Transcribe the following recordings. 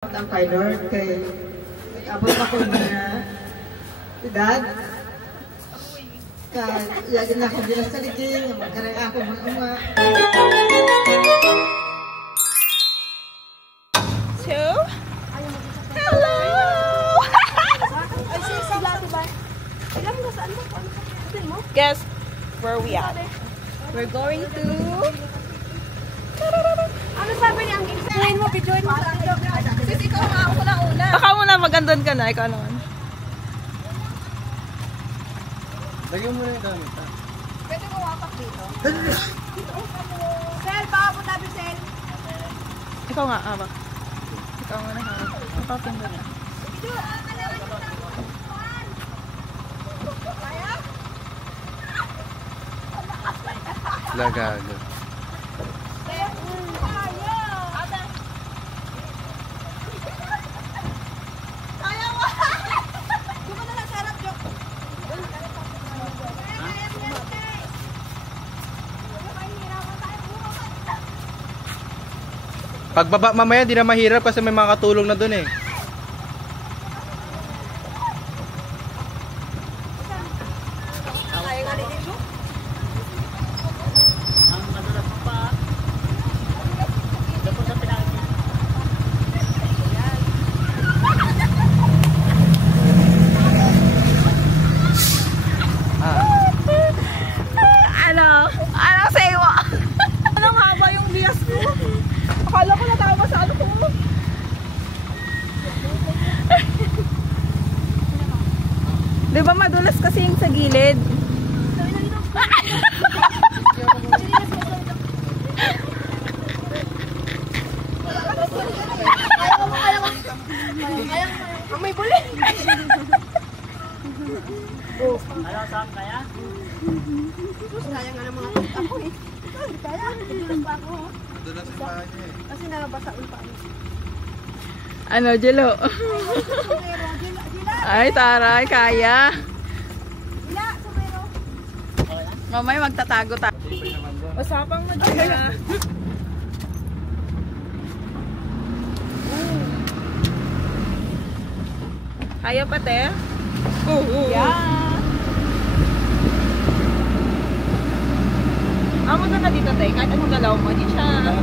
Ang kay Lord kay abot ako niya edad kay iyagin na ako bilang sa liging magkarang ako mga So, hello! Guess where we at? We're going to... Ano sabi niya? Join mo, join mo. Sis, ikaw nga ako na una. Baka muna magandun ka na, ikaw naman. Lagyan mo na yung gamit, ha? Pwede mo wapak dito. Sel, baka po tabi, Sel. Ikaw nga, abak. Ikaw nga na hawak. Kapapin mo na. Lagaga. Pagbaba mamaya, di na mahirap kasi may mga katulong na dun eh. Ano say mo? Anong haba yung bias ko? Akala ko natama sa ano ko. Di ba madulas kasi yung sa gilid? May bulit. Ayaw saan kaya? Kaya nga ng mga ako eh. Kaya, nadulas pa ako. Nadulas yung paa niya eh. Kasi nabasa yung paa. Ano, Jelo? Ay, taray, kaya. Sila, sumero. Mamaya magtatago tayo. Usapang mo dyan. Kaya pa, te? Yeah. Amo na dito, te. Kahit anong galaw mo, di siya.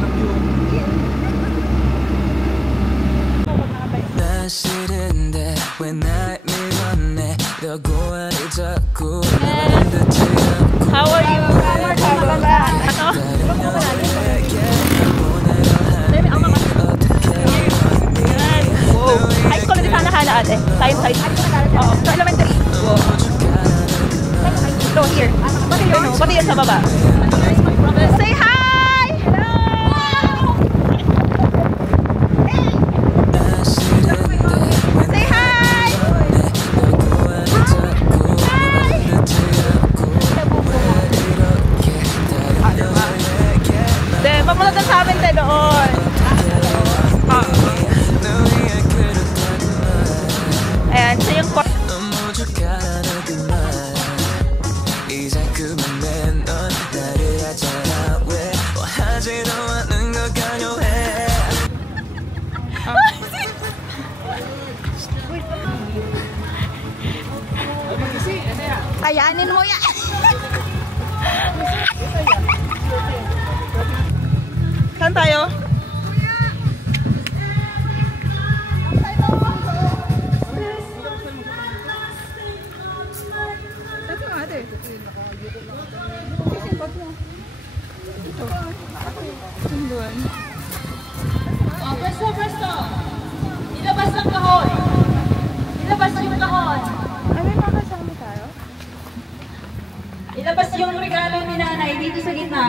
How are you? High school din sana hala ate. Science high school. Oo. So elementary. So here. Pati yun sa baba. Say hi! Say hi! Then, pamunod na sa amin tayo doon. Ayan, siya yung kayanin mo yan. Saan tayo? Ito nga ate. Doon. Oh, presto! Ilabas ang kahon! Ilabas yung kahon! Ano yung makasama tayo? Ilabas yung regalo ni nanay dito sa gitna.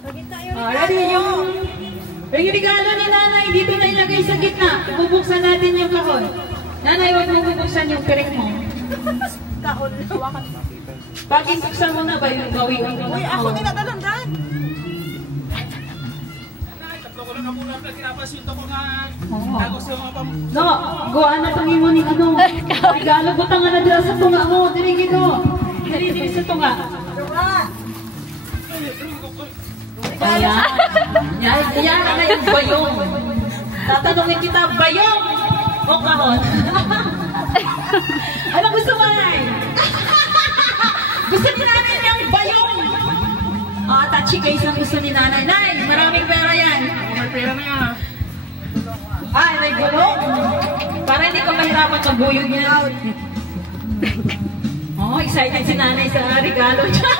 Sa gitna yung Ready yung regalo ni nanay dito na ilagay sa gitna. Bubuksan natin yung kahon. Nanay, huwag mo bubuksan yung pirik mo. kahon. Pag ibuksan mo na ba yung gawin mo? Uy, ako dinadalandan. No, guwaan na tangi mo ni ano. Regalo butang na dyan sa tunga mo. Dirigin mo. Dirigin sa tunga. Ayan. Yan na yung bayong. Tatanungin kita, bayong o kahon? Ano gusto mo, Nay? Gusto ni nanay niyang bayong. Touchy case ang gusto ni nanay. Nay, maraming pera yan. May pera na yan. May gulong. Para hindi ka mahirapan magbuyog yan. Excited si nanay sa regalo niya.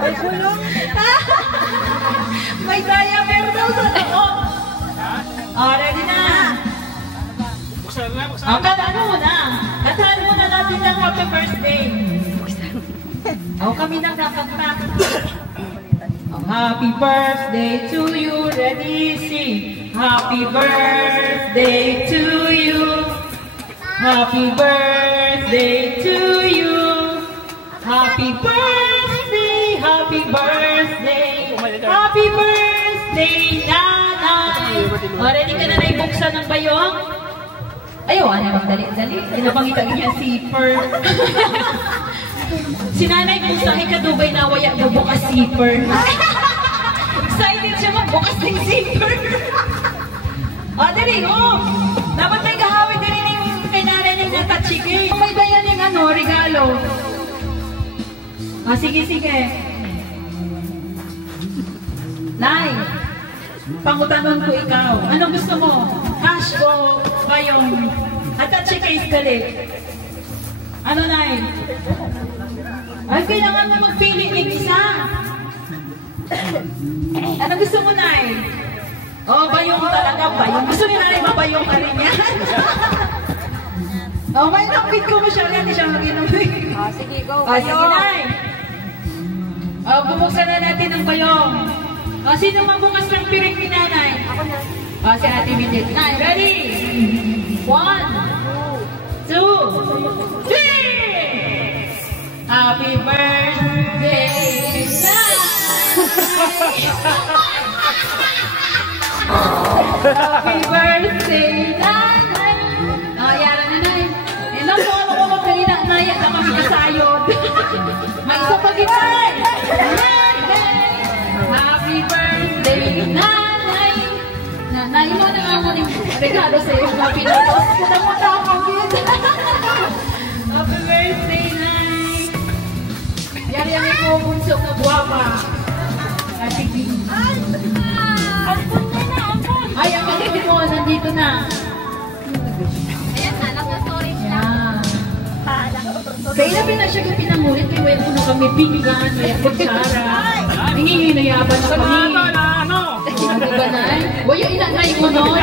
May gulong. May diaper daw sa loob. Ready na. Buksan na, buksan. Kantahan muna. Kantahan muna natin ng happy birthday. Kami nang nakakanta. Happy birthday to you. Ready, sing. Happy birthday to you. Happy birthday to you. Happy birthday, happy birthday. Happy birthday, nanay. Ready ka na naibuksan ng bayong? Ano bang dali-dali? Pinapangita niya zipper. Si nanay kung sa kadubay na waya na bukas zipper. Excited siya magbukas ng zipper. Dali, dapat may kahawin din yung kay nanay ng natachike. May daya ng regalo. Sige. Nay, pangutanon ko ikaw. Anong gusto mo? Cash o bayong? Attache case galit. Ano, Nay? Kailangan mo magpili ng isa. Ano gusto mo, Nay? Bayong talaga. Bayong. Gusto ni Nanay mabayong ka rin yan. May nakapit ko mo siya. Hindi siya mag-inumig. Sige, go. Sige, Nay. Bubuksan na natin ang bayong. Sino mabukas ng pirik ni Nanay? Ako na. Si Ate Mindit. Nay, ready? 1, 2, 3! Happy birthday, Nay! Happy birthday, Nanay! Yara na, Nay. Ano ko magkaina, Nay? At kami kasayod. May isa pa kita, Nay! Happy birthday, Nanay! Nanay mo na nga mo ng regalo sa iyo. Happy birthday! Kita mo na Happy birthday, Nay! Yari ang ikaw bunso na guwapa. Ate B. Ay, ang kapatid mo, nandito na. Ayan na, nag-storage na. Kaya na siya kung pinangulit, may wala na kami pinggan, may kutsara. Hingihinayaban na kami. Diba, Nay? Waya inanay mo nun.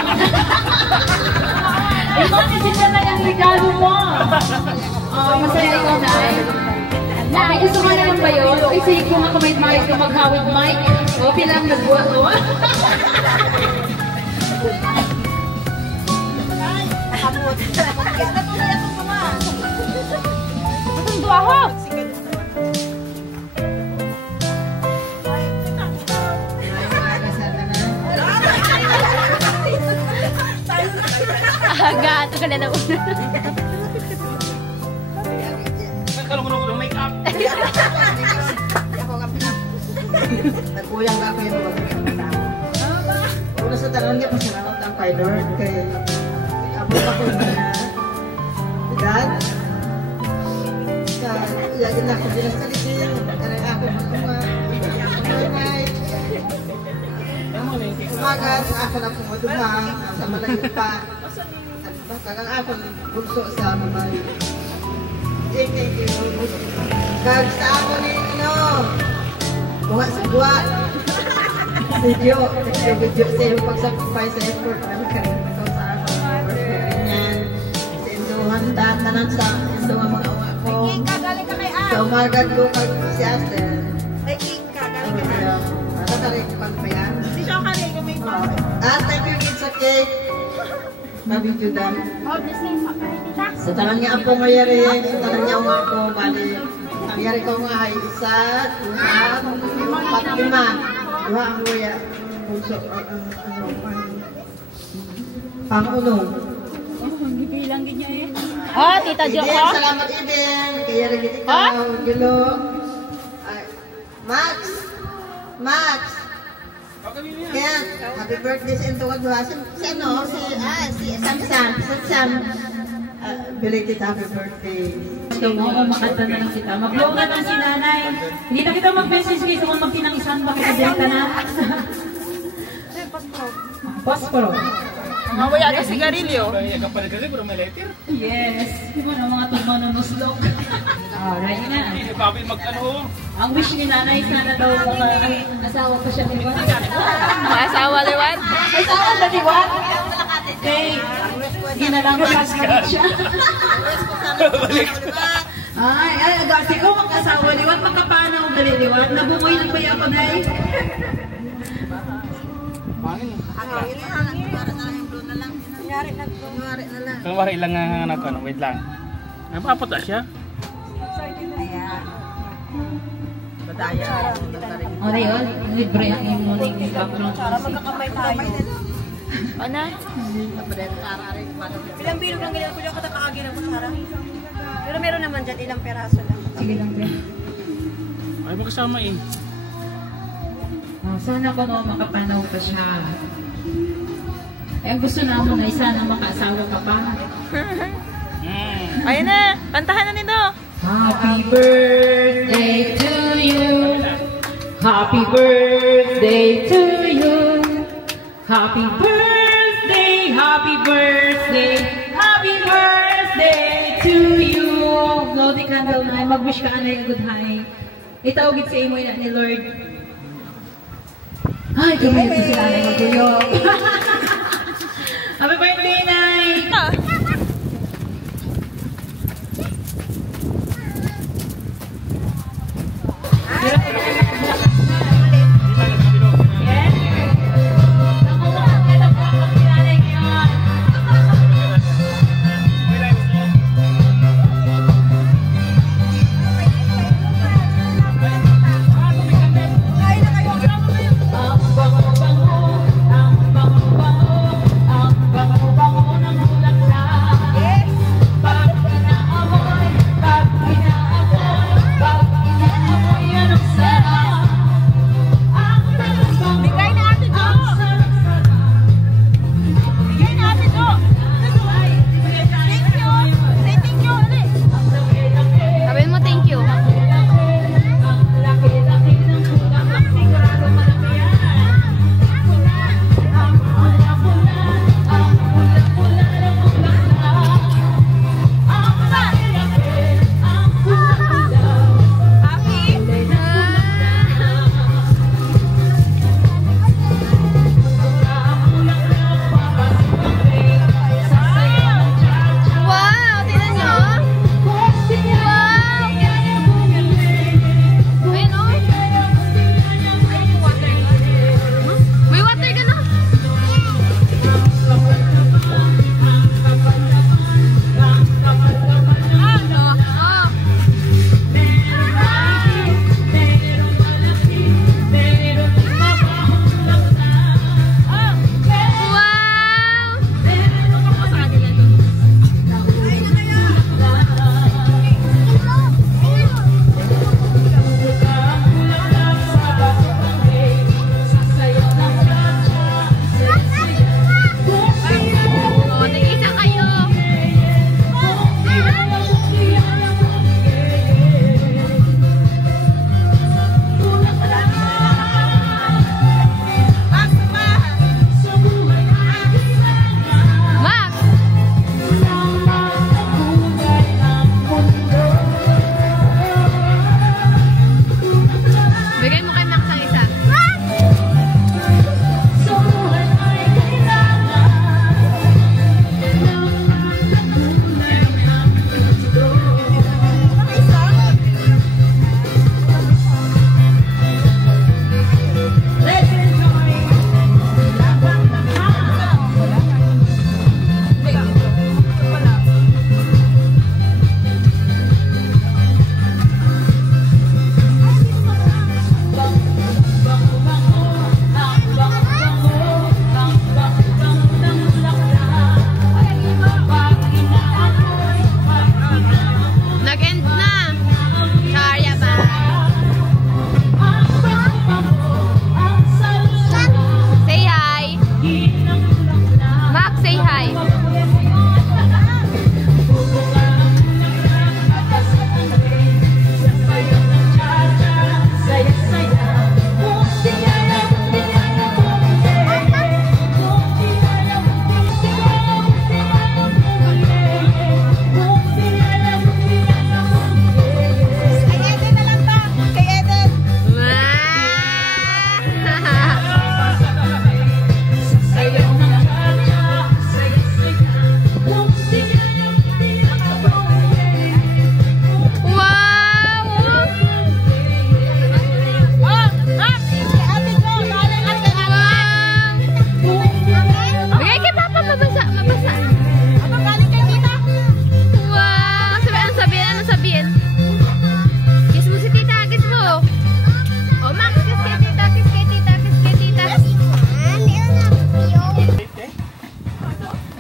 Ikaw kasi na yung regalo mo. Masaya ikaw, Nay. Nay, gusto mo na lang ba yun? Kasi kung ako may mic, kung maghawid mic, pilang nagbuhat mo. Matundo ako! Aga, ito ka na naman. Kalungan ng make-up. Nagkuyang ako yung mga tao. Una sa talang niya, pasalamat ang kay Lord. Kaya abot ako niya. Dad, iyakin ako din sa litin. Karang ako magkunga. Umagat, ako na pumadumang sa malayo pa. At bakagang ako bunso sa mamay. Thank you. Kag sa ako ni, buha sa buha. Video sa iyong pagsakupay sa effort. Ano ka rin ito sa ako. Ganyan. Sa induhan, tanan sa induhan mga uwa ko. Galing ka kay Al. Sa umagat ko kag si Aster. May king ka, galing ka na. Ano ka rin kung pa yan? Si Sean ka rin, may pa. Thank you kids sa cake. Mabidyo dan. Bless name pa kay tita. Sa talang niya ang pangayari, sa talang niya nga ako, bali, ang yari ko nga ay isa, dua, pat, lima. Dua ang luya, bunso, pang-uno. Bilang din niya eh. Tita Jo Eden, ko? salamat Eden, kaya rin ikaw, Gulo. Max! Kaya, happy birthday sa Intong Agwasan. Si ano, si Sam. Belated happy birthday. Gusto mo, makanta na lang kita. Mag-blow na lang si nanay. Hindi na kita mag-message kayo kung magtinangisan, makikabiyang ka na. Posporo. Mamaya ka sigarilyo. Kapal kasi, pero may letter. Yes. Di ba na mga tumaw na nuslog? Alright na. Hindi ni Papi mag-ano. Ang wish ni nanay, sana daw asawa pa siya ni Juan. Maasawa, Liwan? Asawa ba ni Juan? Okay. Hindi na lang magkakalit siya. Ay, agasi ko mag-asawa ni Juan. Magkapanaw dali ni Juan. Nabumoy lang ba yung ako na eh? Kung wari lang nga anak, ano, wait lang. Napapot na siya. O na yun, libre ang imuning background. Ano? Ilang bilog lang ganyan ko dyan katakaagi ng kutsara. Pero meron naman dyan ilang peraso lang. Sige lang din. Ay, makasama eh. Oh, sana ko no, makapanaw pa siya. Eh, ang gusto namin ay sana makaasawa ka pa. Ayun na, kantahan na nito. Happy birthday to you. Happy birthday to you. Happy birthday, happy birthday, happy birthday to you. Blow the candle na, mag-wish ka na yung good high. Itawagit sa imo na ni Lord. Ay, kumain ko sila na yung magulog. Happy birthday, Nay! Ang bango-bango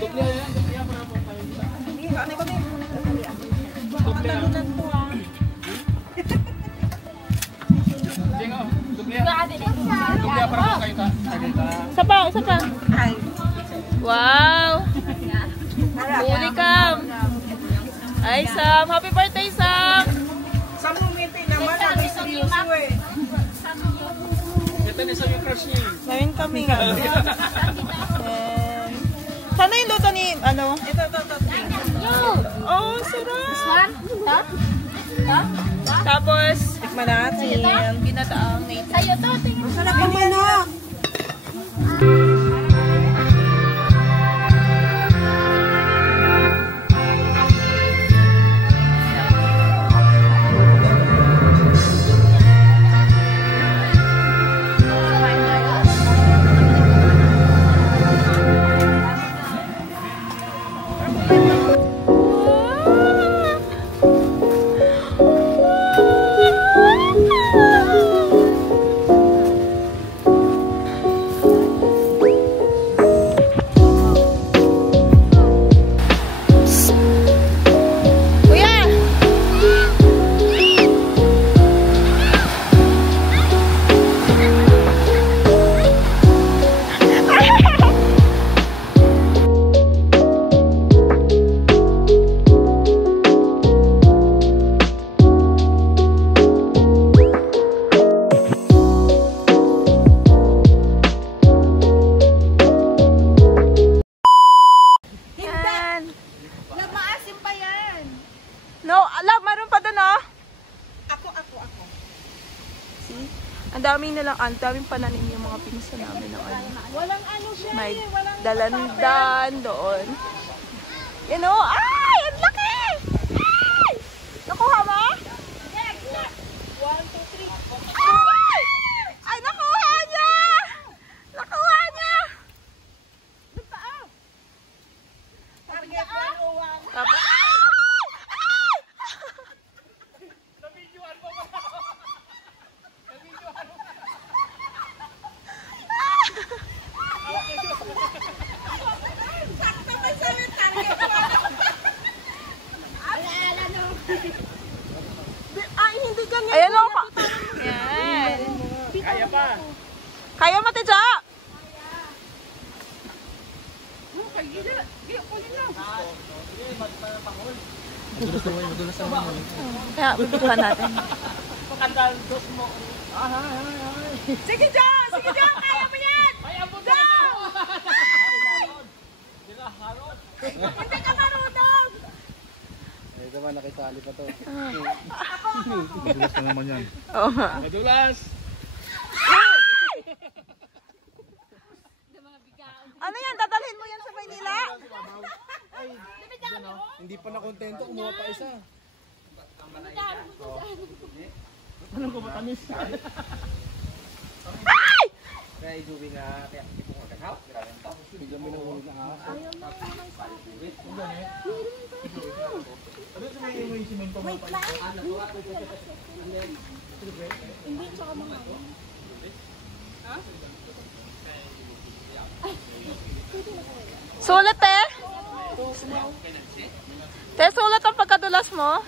Isa pa. Wow! Ulikam! Ay, Sam! Happy birthday, Sam! Sa meeting naman, sabi seryoso eh. Ito na sa yung crush niya. Ngayon kami nga. Sana yung luto ni, ano? Ito. Oh, sarap! Tapos, tikman natin. Ginataang native. Sa'yo to, tingin. Sarap ang manok. Ang daming pananim yung mga pinsan namin ng ano. Walang ano siya. May dalandan doon. You know, ay! Ang laki! Ay! Nakuha mo? Yes! 1, 2, 3. Ay! Ay, nakuha niya! Nakuha niya! Target lang uwang. Tapos, ayan o. Ayan. Kaya pa. Kaya mo, Tidja? Kaya, butukan natin. Sige, Jo! Sige, Jo! Kaya mo yan! Jo! Hindi ka marunong! Ito man, nakisali pa to. Madulas na naman yan. Oo nga. Madulas! Ano yan? Dadalhin mo yan sa Maynila? Hindi pa nakontento, kumuha pa isa. Anong kumatamis? Ay! Kaya ijubi nga, kaya hindi po magkakaw. Bigyan mo na ulo na aso. Sulat eh? Te, sulat ang pagkadulas mo?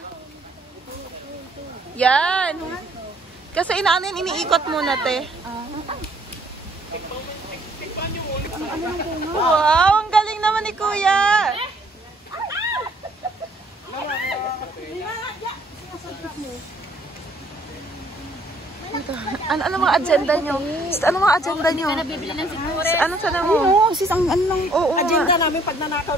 Yan. Kasi inaano yun, iniikot muna, te. Wow, ang galing naman ni Kuya. Ano mga agenda nyo? Ano mga agenda nyo? Ano sana mo? Sis, ang ano lang. Oo, Agenda namin pag nanakaw.